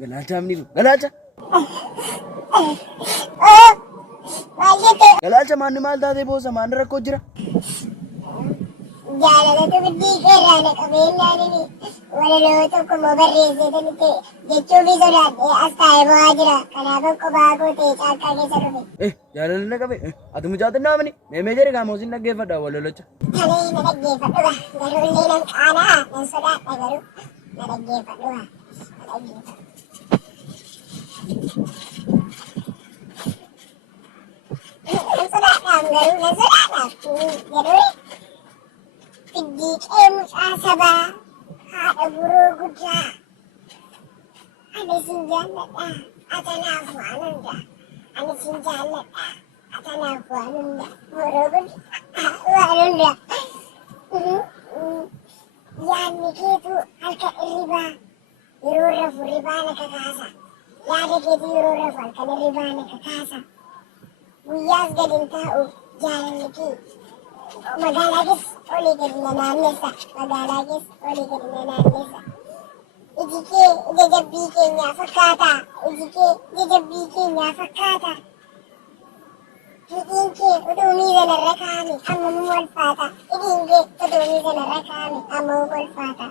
Galaacha amni galaacha. Galaacha maanni maal taatee boosa maanni rakkoo jira. Jaalalatu biddii keerraana qabeenyaanini walaloo tokko moo barreessitanitti jechuufi sodaadhee as taa'ee bo'aa jira. Kanaafan kophaa gootee caakkaa keessa dhufe. Jaalalli na qabe ati mucaatiin naamani meemee jedhe qaamoosiin dhaggeeffadha walolocha. Talee na dhaggeeffadhuga garuu illee nan qaanaa nan sodaadha garuu na dhaggeeffadhuga na dhaggeeffadhu. Nan sodaadhaam garuu nan sodaadhaaf jedhuri. Biddii qee mucaa sabaa haadha buroo guddaa ani sin jaalladha atanaaf waan hunda ani sin jaalladha atanaaf waan hunda buroo guddaa waan hunda yaadni keetu halka irribaa yeroo rafu ribaa na kakaasa yaada keetu yeroo rafu halkan irribaa na kakaasa guyyaas gadin taa'u jaalalli kee magaalaa olii gadi na naannessa magaalaa olii gadi na naannessa iji kee ija jabbii keenyaa fakkaata iji kee ija jabbii keenyaa fakkaata hidhiin kee utuu miila narra kaa'ame hammamuu walfaata hidhiin kee utuu miila narra kaa'ame hammamuu walfaata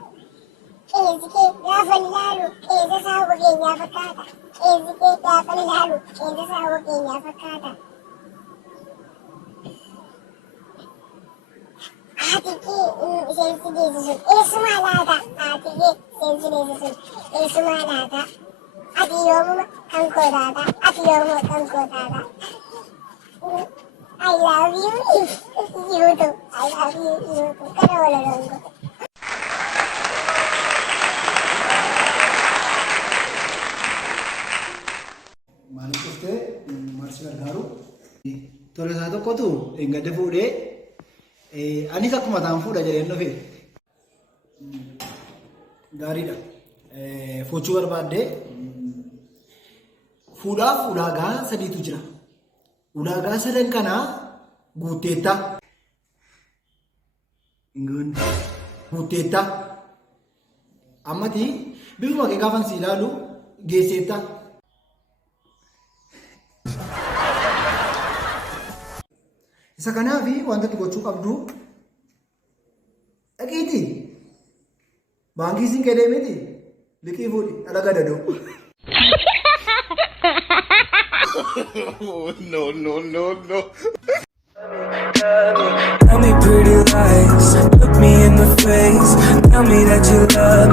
qeensi kee gaafa ilaalu qeensa saawwa keenyaa fakkaata qeensi kee gaafa ilaalu qeensa saawwa keenyaa fakkaata. Atikee seensi geessisun eessumaa laata atikee seensi geessisun eessumaa laata ati yoomuma kan koo taata ati yoomuma kan koo taata I love you yuutu I love you yuutu kana walaloon ko. Maaliif dhuftee marsi gargaaru tole isaa tokkotu engadde fuudhee anis akkuma ta'an fuudha jedheen dhufe gaariidha. Fochuu barbaaddee fuudhaaf ulaagaa sadiitu jira. Ulaagaa sadan kanaa guutteetta. Guutteetta. Ammati bifuma kee gaafan si ilaalu geesseetta. Isa kanaaf wantoota gochuu qabdu dhaqiiti. Baankii siin kedee miti liqii fuudhi alaga dadoo. No. Tell me pretty lies, look me in the face. Tell me that you love me.